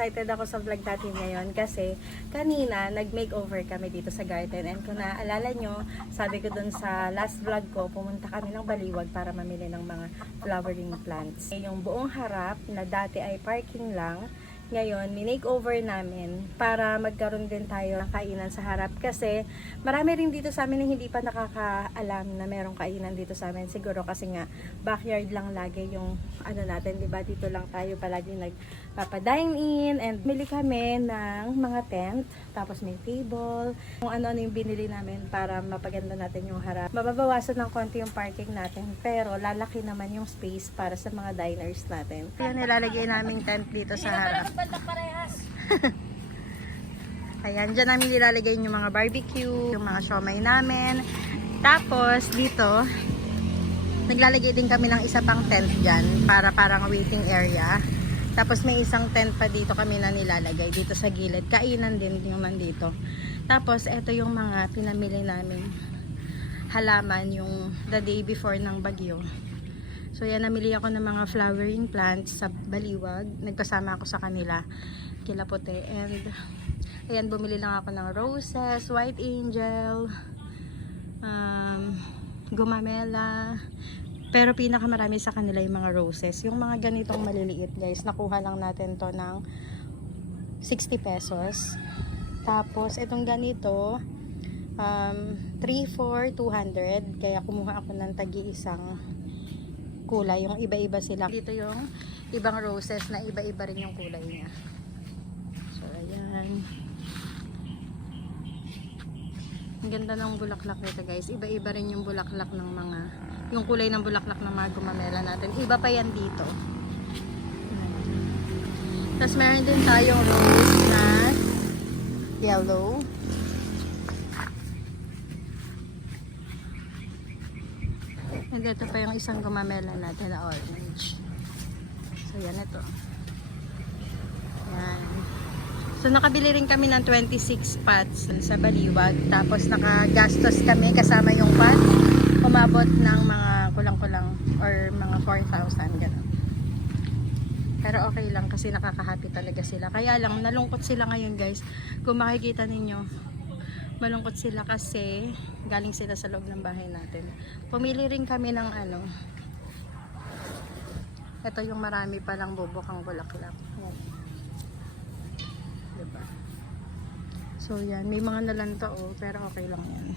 excited ako sa vlog natin ngayon kasi kanina nag-makeover kami dito sa garden. And kung naaalala nyo, sabi ko dun sa last vlog ko, pumunta kami ng Baliwag para mamili ng mga flowering plants. Yung buong harap na dati ay parking lang, ngayon, minake-over namin para magkaroon din tayo ng kainan sa harap kasi marami rin dito sa amin na hindi pa nakakaalam na merong kainan dito sa amin. Siguro kasi nga backyard lang lagi yung ano natin, di ba? Dito lang tayo palagi nagpapa-dine in and bili kami ng mga tent, tapos may table, kung ano-ano yung binili namin para mapaganda natin yung harap. Mababawasan ng konti yung parking natin pero lalaki naman yung space para sa mga diners natin. Yan nilalagay naming tent dito sa harap. Ayan, dyan namin nilalagay yung mga barbecue, yung mga siomay namin. Tapos, dito, naglalagay din kami ng isa pang tent dyan para parang waiting area. Tapos, may isang tent pa dito kami na nilalagay dito sa gilid. Kainan din yung nandito. Tapos, eto yung mga pinamili namin halaman yung the day before ng bagyo. So yan, namili ako ng mga flowering plants sa Baliwag. Nagkasama ako sa kanila, kila Puti. And ayan, bumili lang ako ng roses, white angel, gumamela. Pero pinakamarami sa kanila yung mga roses. Yung mga ganitong maliliit guys, nakuha lang natin to ng 60 pesos. Tapos itong ganito, 3 for 200. Kaya kumuha ako ng tagi-isang kulay, yung iba-iba sila. Dito yung ibang roses na iba-iba rin yung kulay niya. So, ayan. Ang ganda ng bulaklak nito guys. Iba-iba rin yung bulaklak ng mga, yung kulay ng bulaklak ng mga gumamela natin. Iba pa yan dito. Tapos meron din tayong rose na yellow. And ito pa yung isang gumamela natin na orange. So yan ito. Yan. So nakabili rin kami ng 26 pots sa Baliwag. Tapos nakagastos kami kasama yung pots. Umabot ng mga kulang-kulang or mga 4,000 gano'n. Pero okay lang kasi nakaka-happy talaga sila. Kaya lang nalungkot sila ngayon guys. Kung makikita ninyo, malungkot sila kasi galing sila sa loob ng bahay natin. Pumili rin kami ng ano. Ito yung marami palang bubukang bulaklak. Yan. Diba? So yan, may mga nalanto pero okay lang yan.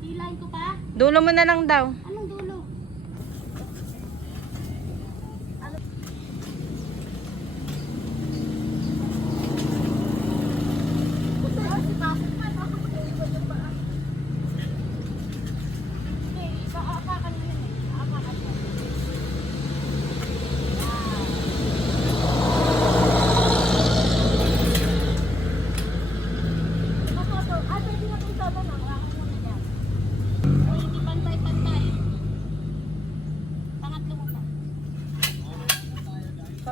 Pilain ko pa? Dulo mo na lang daw. Anong dulo?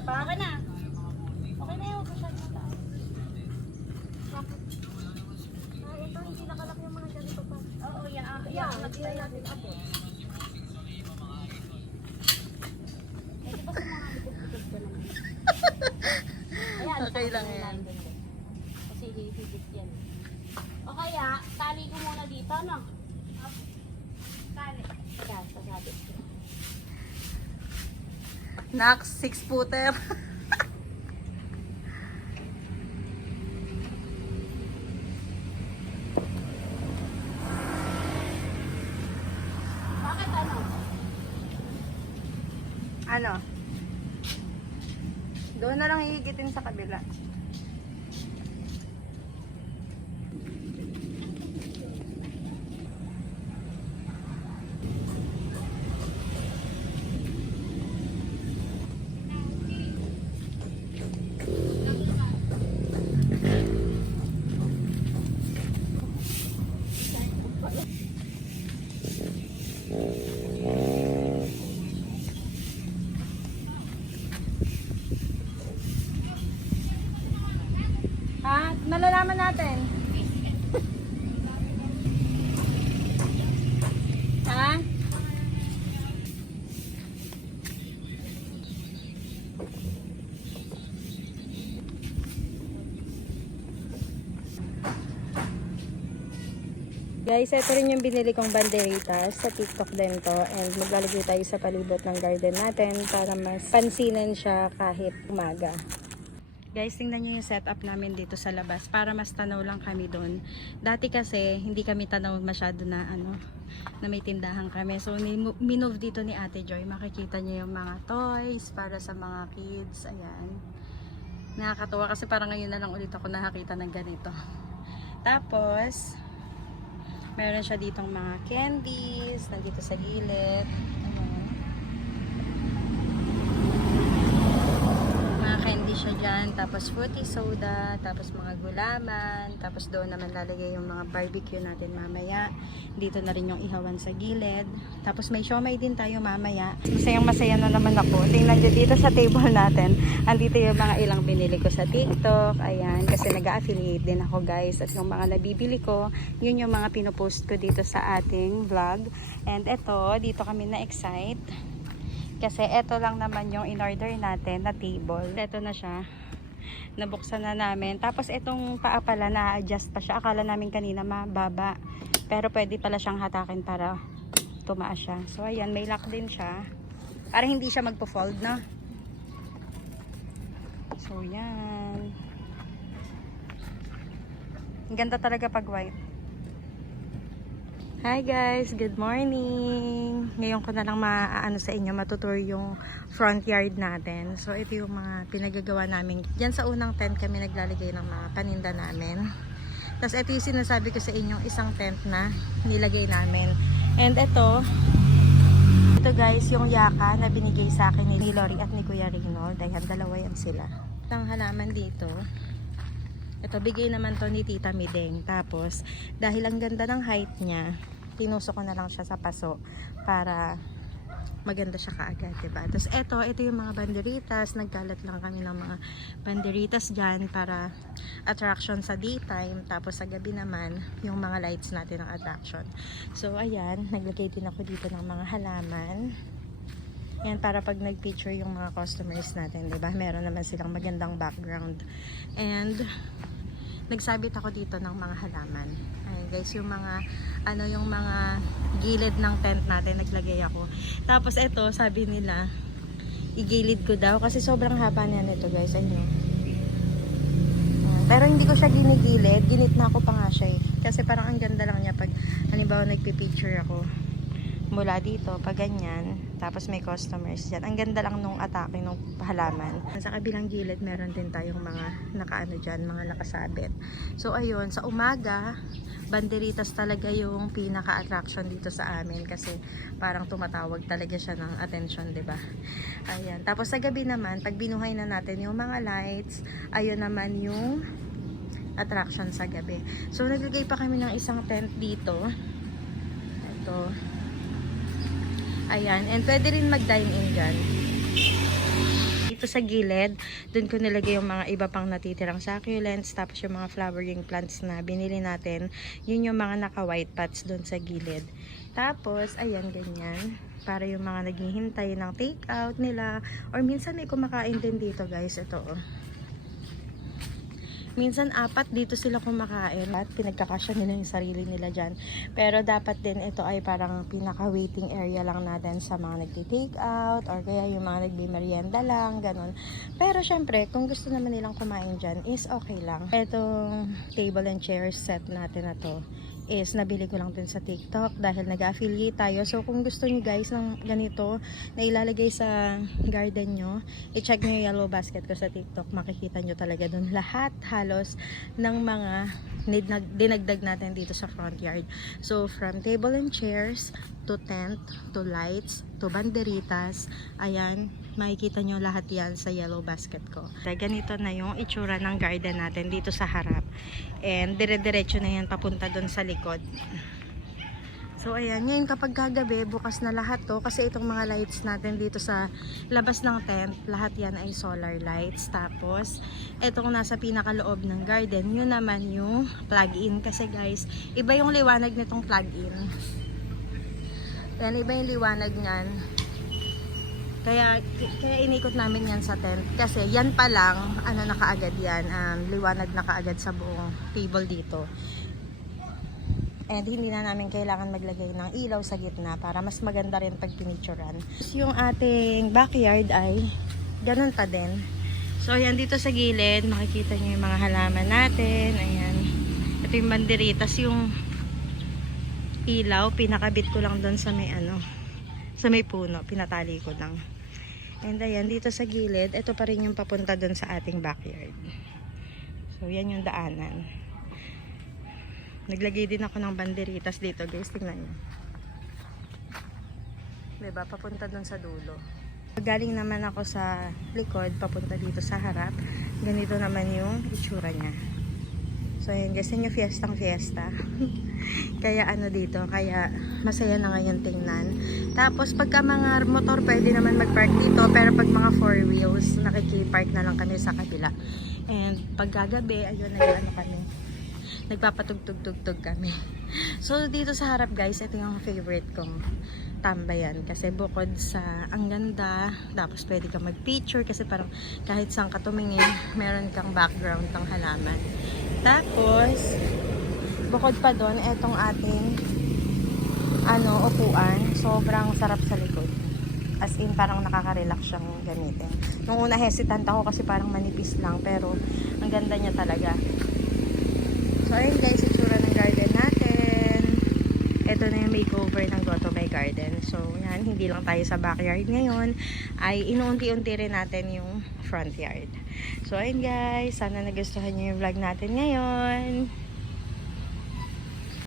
Okay na. Okay na yun. Masyadong taas. Ito, hindi nakalak yung mga ganito pa. Oo, yan. Nagtay natin ako. Eh, di ba sa mga likod-likod ko naman? Ayan. Okay lang yan. Kasi hihigit yan. O kaya, tali ko muna dito, no? Tali. Ayan, sasabit ko. Next, 6-footer. Ano? Doon na lang ihigitin sa kabila. Ha? Malalaman natin. Ha? Guys, ito rin yung binili kong banderitas. Sa TikTok din to. And maglalagay tayo sa palibot ng garden natin para mas pansinan siya kahit umaga. Guys, tingnan nyo yung setup namin dito sa labas para mas tanaw lang kami doon. Dati kasi hindi kami tanaw masyado na na may tindahan kami. So minove dito ni Ate Joy. Makikita nyo yung mga toys para sa mga kids. Ayan. Nakakatuwa kasi parang ngayon na lang ulit ako nakakita ng ganito. Tapos meron siya ditong mga candies nandito sa gilid. Ayan. Candy siya dyan, tapos fruity soda, tapos mga gulaman, tapos doon naman lalagay yung mga barbecue natin mamaya. Dito na rin yung ihawan sa gilid. Tapos may siomay din tayo mamaya. Masayang-masaya na naman ako. Tingnan nyo dito sa table natin. Andito yung mga ilang binili ko sa TikTok. Ayan, kasi nag-affiliate din ako guys. At yung mga nabibili ko, yun yung mga pinupost ko dito sa ating vlog. And eto, dito kami na-excite. Kasi ito lang naman yung in-order natin na table. Ito na siya. Nabuksan na namin. Tapos itong paa pala na-adjust pa siya. Akala namin kanina mababa. Pero pwede pala siyang hatakin para tumaas siya. So ayan, may lock din siya. Para hindi siya magpo-fold na. So yan. Ang ganda talaga pag white. Hi guys, good morning. Ngayon ko na lang sa inyo, matutour yung front yard natin. So ito yung mga pinagagawa namin. Diyan sa unang tent kami naglalagay ng mga paninda namin. Tapos ito yung sinasabi ko sa inyo, isang tent na nilagay namin. And ito guys, yung yaka na binigay sa akin ni Lori at ni Kuya Rino. Dahil dalawa yan sila. Ang halaman dito. Ito, bigay naman to ni Tita Mideng. Tapos, dahil ang ganda ng height niya, tinusok ko na lang siya sa paso para maganda siya kaagad, diba? Tapos, ito yung mga banderitas. Nagkalat lang kami ng mga banderitas dyan para attraction sa daytime. Tapos, sa gabi naman, yung mga lights natin ng attraction. So, ayan, naglagay din ako dito ng mga halaman. Yan, para pag nag-picture yung mga customers natin, diba? Meron naman silang magandang background. And nagsabit ako dito ng mga halaman. Ayan guys, yung mga yung mga gilid ng tent natin naglagay ako. Tapos ito, sabi nila igilid ko daw kasi sobrang haba niya nito guys. Ayun. Pero hindi ko siya ginigilid, ginitna ko pa nga siya eh. Kasi parang ang ganda lang niya pag halimbawa nagpi-picture ako mula dito, pag ganyan, tapos may customers dyan. Ang ganda lang nung atake nung halaman. Sa kabilang gilid, meron din tayong mga nakaano dyan, mga nakasabit. So, ayun, sa umaga, banderitas talaga yung pinaka-attraction dito sa amin kasi parang tumatawag talaga siya ng attention, diba? Ayan. Tapos sa gabi naman, pag binuhay na natin yung mga lights, ayun naman yung attraction sa gabi. So, naglagay pa kami ng isang tent dito. Ito. Ayan, and pwede rin mag-dine-in dyan. Dito sa gilid, dun ko nilagay yung mga iba pang natitirang succulents, tapos yung mga flowering plants na binili natin, yun yung mga naka-white pots dun sa gilid. Tapos, ayan, ganyan. Para yung mga naghihintay ng take-out nila, or minsan may kumakain din dito guys, ito oh. Minsan 4 dito sila kumakain at pinagkakasya nila yung sarili nila dyan. Pero dapat din ito ay parang pinaka-waiting area lang natin sa mga nagti-take out or kaya yung mga nagbi-merienda lang, ganun. Pero syempre, kung gusto naman nilang kumain dyan is okay lang. Itong table and chair set natin na to, is nabili ko lang din sa TikTok dahil nag-affiliate tayo. So kung gusto niyo guys ng ganito na ilalagay sa garden nyo, i-check nyo yung yellow basket ko sa TikTok. Makikita nyo talaga dun lahat halos ng mga dinagdag natin dito sa front yard. So from table and chairs to tent to lights to banderitas, ayan, makikita nyo lahat yan sa yellow basket ko. Ganito na yung itsura ng garden natin dito sa harap. And dire-diretso na yan papunta dun sa likod. So ayan, ngayon kapag kagabi, bukas na lahat to kasi itong mga lights natin dito sa labas ng tent, lahat yan ay solar lights. Tapos, itong nasa pinakaloob ng garden, yun naman yung plug-in kasi guys, iba yung liwanag nitong plug-in. Yan, iba yung liwanag niyan. Kaya inikot namin yan sa tent. Kasi yan pa lang, ano na kaagad yan, liwanag na kaagad sa buong table dito. And hindi na namin kailangan maglagay ng ilaw sa gitna para mas maganda rin pag pinicturean. Yung ating backyard ay ganun pa din. So ayan, dito sa gilid, makikita nyo yung mga halaman natin. Ayan. Ito yung banderitas, yung ilaw, pinakabit ko lang doon sa may sa may puno, pinatali ko lang. And ayan, dito sa gilid, ito pa rin yung papunta doon sa ating backyard. So yan yung daanan. Naglagay din ako ng banderitas dito guys, tingnan nyo. Diba, papunta doon sa dulo. Galing naman ako sa likod, papunta dito sa harap. Ganito naman yung itsura niya. So ayan guys, yun yung fiestang fiesta. Kaya dito, kaya masaya na ngayon tingnan. Tapos pagka mga motor pwede naman mag-park dito, pero pag mga 4 wheels, nakikipark na lang kami sa kabila. And pag gagabi, ayun na kami. Nagpapatugtog-tugtog kami. So dito sa harap guys, ito yung favorite kong tambayan. Kasi bukod sa ang ganda, tapos pwede ka mag-picture kasi parang kahit saan ka tumingin, meron kang background ng halaman. Tapos, bukod pa doon, etong ating upuan. Sobrang sarap sa likod. As in, parang nakaka-relax siyang gamitin. Nung una, hesitant ako kasi parang manipis lang. Pero, ang ganda niya talaga. So, ayun guys, itsura ng garden natin. Ito na yung makeover ng Goto by Garden. So, yan, hindi lang tayo sa backyard ngayon. Ay, inuunti-unti rin natin yung front yard. So, ayun guys, sana nagustuhan nyo yung vlog natin ngayon.